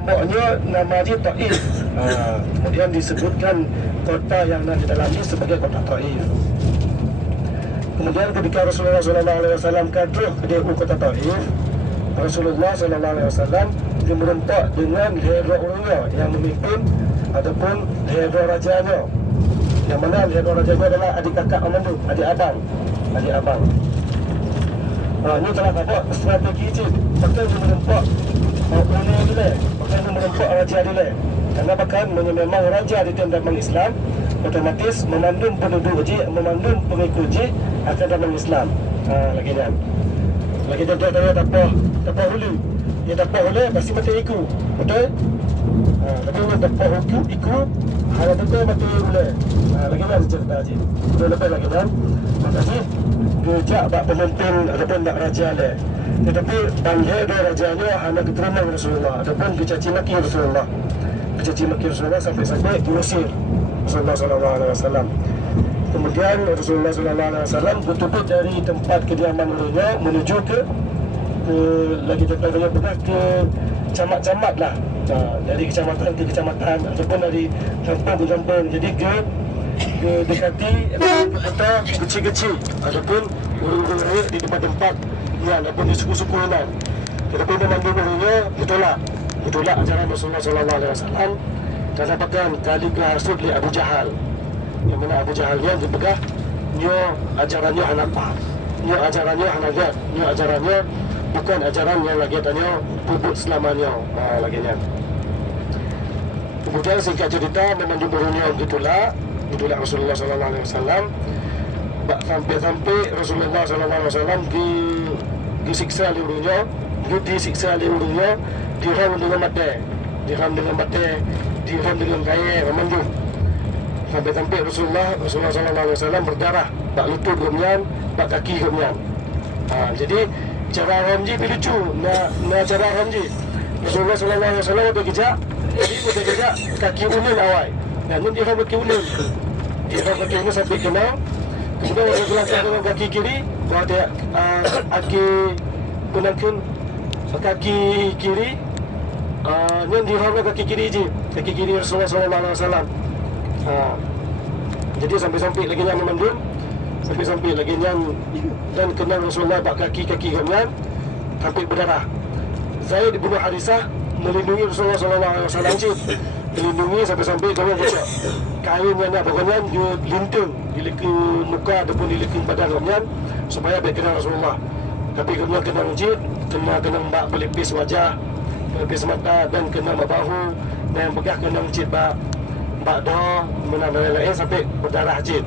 Pokoknya nama dia Taif. Kemudian disebutkan kota yang ada di dalamnya sebagai kota Taif. Kemudian ketika Rasulullah SAW kadruh ke kota Taif, Rasulullah SAW dia merempak dengan leher orangnya yang memimpin ataupun leher rajanya. Yang mana leher rajanya adalah adik kakak Amandu, adik abang. Ini telah dapat strategi je. Pakai dia merempak orangnya dulu. Pakai dia merempak raja dulu. Karena bahkan memang raja di dalam Islam otomatis memandung penduduk je, memandung pengikut je akan dalam Islam. Lagi kan. Lagi dia tak hulu. Dia tak boleh pasti mati ikut. Betul? Tapi orang tak ikut hanya betul mati boleh. Lagi kan cerita je. Betul lepas lagi kan. Makasih. Gejak bak pemimpin ataupun bak raja dia. Tetapi bangga dia rajanya hanya keturunan Rasulullah ataupun kecaci maki Rasulullah. Kecaci maki Rasulullah sampai diusir Rasulullah SAW. Kemudian Rasulullah SAW bertubuk dari tempat kediaman beliau menuju ke lagi contohnya pernah ke camat-camat lah. Dari kecamatan ke kecamatan ataupun dari kampung ke kampung. Jadi ke dekati kata kecil-kecil ataupun urut-urut di tempat-tempat yang ataupun di suku-suku lain. Tetapi memandangnya betulak ajaran Rasulullah SAW. Karena bahkan kali berhasut oleh Abu Jahal, yang mana Abu Jahal yang dipegah nyo ajarannya hanafah, nyo ajarannya hanafiyat, nyo ajarannya bukan ajaran yang lagi tanya pupuk selamanya. Laginya. Kemudian singkat cerita memang jumlahnya itulah Rasulullah SAW. Sampai Rasulullah SAW disiksa oleh urunya, diram dengan mati, diram dengan kaya, memandu. Sampai Rasulullah SAW berdarah, bak lutut kemudian, bak kaki kemudian. Jadi cara Ramji lucu, na cara Ramji. Rasulullah SAW ada kejak, jadi ada kejak kaki ulun awal. Dan dia ram kaki ulun. Dia ram kaki ulun sampai kenal. Kemudian Rasulullah SAW kaki kiri, ada kaki gunakan kaki kiri. Yang diramlah kaki kiri je, kaki kiri Rasulullah SAW. Jadi sampai lagi yang memandung, sampai lagi yang dan kenal Rasulullah bak kaki kemudian sampai berdarah. Zaid bin Harisah melindungi Rasulullah SAW, melindungi sampai kawan baca kain yang nak pokoknya dia lintung di muka ataupun di badan kemudian supaya baik kenal Rasulullah. Tapi kemudian kena masjid, kena bak pelipis wajah, pelipis mata dan kena bahu dan pegah kena masjid bak dah menang lain sampai berdarah jid.